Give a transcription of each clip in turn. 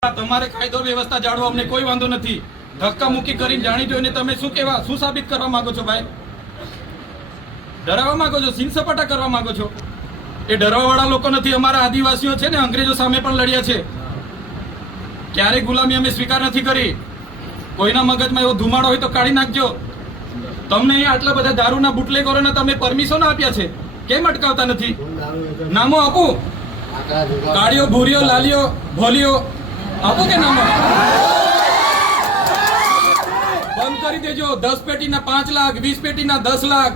તમારે કાયદો વ્યવસ્થા જાળવો અમને કોઈ વાંધો નથી. ધક્કા મુક્કી કરીને જાણી જોઈને તમે શું સાબિત કરવા માંગો છો ભાઈ? ડરાવવા માંગો છો, સીન સપાટા કરવા માંગો છો? એ ડરાવવાવાળા લોકો નથી. અમારા આદિવાસીઓ છે ને, અંગ્રેજો સામે પણ લડ્યા છે. ક્યારેય ગુલામી અમે સ્વીકાર નથી કરી. કોઈના મગજમાં એવો ધુમાડો હોય તો કાઢી નાખજો. તમને અહીંયા આટલા બધા દારૂના બુટલેગરોને તમે પરમિશન આપ્યા છે, કેમ અટકાવતા નથી? નામો આપો. કાળીઓ, ભૂરીઓ, લાલીઓ, ભોલીઓ આપો કે નામો? બંધ કરી દેજો. 10 પેટીના 5 લાખ, 20 પેટીના 10 લાખ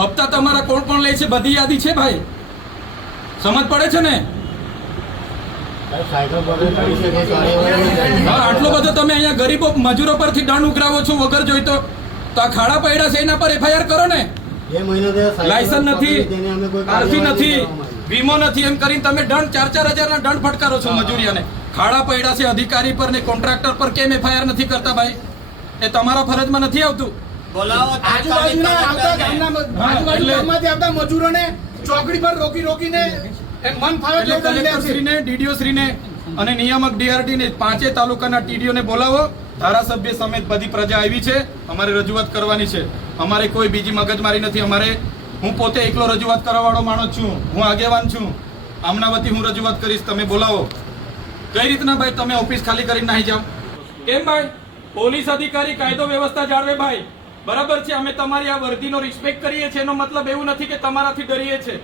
હપ્તા તમારા કોણ કોણ લે છે બધી યાદી છે ભાઈ. સમજ પડે છે ને? આટલો બધો તમે અહીંયા ગરીબો મજૂરો પરથી દંડ ઉઘરાવો છો વગર જોઈતો. તો આ ખાડા પડ્યા છે એના પર FIR કરો ને. લાયસન્સ નથી, આરસી નથી, વીમો નથી, એમ કરીને તમે દંડ 4-4 હજારના દંડ ફટકારો છો મજૂરિયાને. ખાડા પડ્યા છે અધિકારી પર ને કોન્ટ્રાક્ટર પર કેમ FIR નથી કરતા ભાઈ? એ તમારા ફરજમાં નથી આવતું. આજુબાજુના મજૂરોને ચોકડી પર રોકીને કલેક્ટરશ્રીને, DDO શ્રીને અને નિયામક DRT ને 5 તાલુકાના TDO ને બોલાવો. ધારાસભ્ય સમેત બધી પ્રજા આવી છે. અમારે રજૂઆત કરવાની છે. અમારે કોઈ બીજી મગજમારી નથી. હું પોતે એકલો રજૂઆત કરવા વાળો માણસ છું. હું આગેવાન છું. આમના વતી હું રજૂઆત કરીશ. તમે બોલાવો. કઈ રીતના ભાઈ તમે ઓફિસ ખાલી કરીને નાહી જાઓ? કેમ ભાઈ? પોલીસ અધિકારી કાયદો વ્યવસ્થા જાળવે ભાઈ. બરાબર છે, અમે તમારી આ વર્દીનો રિસ્પેક્ટ કરીએ છીએ. એનો મતલબ એવું નથી કે તમારાથી ડરીએ છીએ.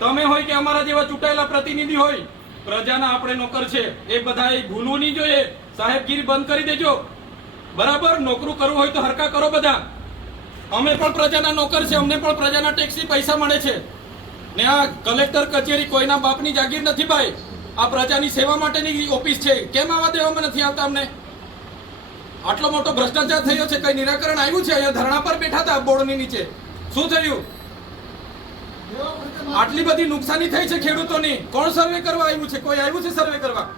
તમે હોય કે અમારા જેવા ચૂંટાયેલા પ્રતિનિધિ હોય, પ્રજાના આપણે નોકર છે. એ બધા ભૂલવું નહીં જોઈએ. સાહેબગીરી બંધ કરી દેજો. બરાબર, નોકરું કરવું હોય તો હરકા કરો બધા. અમે પણ પ્રજાના નોકર છે. અમને પણ પ્રજાના ટેક્સથી પૈસા મળે છે. ને આ કલેક્ટર કચેરી કોઈના બાપની જાગીર નથી ભાઈ. આ પ્રજાની સેવા માટેની ઓફિસ છે. કેમ આવા દેવામાં નથી આવતા અમને? આટલો મોટો ભ્રષ્ટાચાર થયો છે, કઈ નિરાકરણ આવ્યું છે? અહીંયા ધરણા પર બેઠા હતા બોર્ડની નીચે. શું થયું? આટલી બધી નુકસાની થઈ છે ખેડૂતોની. કોણ સર્વે કરવા આવ્યું છે? કોઈ આવ્યું છે સર્વે કરવા?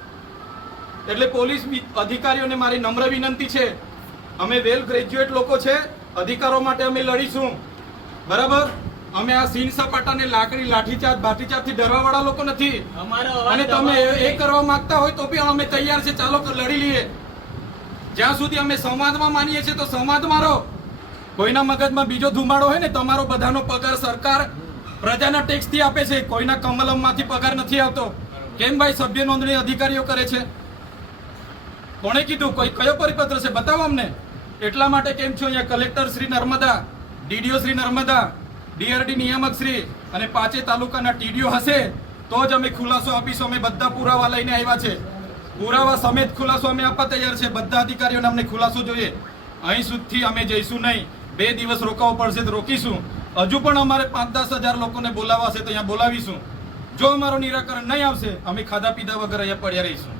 એટલે પોલીસ અધિકારીઓને મારી નમ્ર વિનંતી છે, અમે વેલ ગ્રેજ્યુએટ લોકો છે. અધિકારો માટે અમે લડીશું. બરાબર? અમે આ સીન સપાટાને લાકડી લાઠીચાર્જ બાઠીચાર્જથી ડરવાવાળા લોકો નથી. અને તમે એ કરવા માંગતા હોય તો પણ અમે તૈયાર છે. ચાલો લડી લઈએ. જ્યાં સુધી અમે સંવાદમાં માનીએ છીએ તો સંવાદમાં રહો. કોઈના મગજમાં બીજો ધુમાડો હોય ને, તમારો બધાનો પગાર સરકાર પ્રજાના ટેક્સથી આપે છે. કોઈના કમલમમાંથી પગાર નથી આવતો. કેમ ભાઈ સભ્ય નોંધણી અધિકારીઓ કરે છે? કોણે કીધું? કયો પરિપત્ર છે? બતાવો અમને. એટલા માટે કેમ છો અહીંયા collector Shri Narmada, DDO Shri Narmada, DRT નિયામક શ્રી અને 5 તાલુકાના TDO હશે તો જ અમે ખુલાસો આપીશું. અમે બધા પુરાવા લઈને આવ્યા છે. પુરાવા સમેત ખુલાસો અમે આપવા તૈયાર છે. બધા અધિકારીઓને અમને ખુલાસો જોઈએ. અહીં સુધી અમે જઈશું નહીં. 2 દિવસ રોકાવું પડશે તો રોકીશું. હજુ પણ અમારે 5-10 હજાર લોકોને બોલાવાશે તો અહીંયા બોલાવીશું. જો અમારું નિરાકરણ નહીં આવશે અમે ખાધા પીધા વગર અહીંયા પડ્યા રહીશું.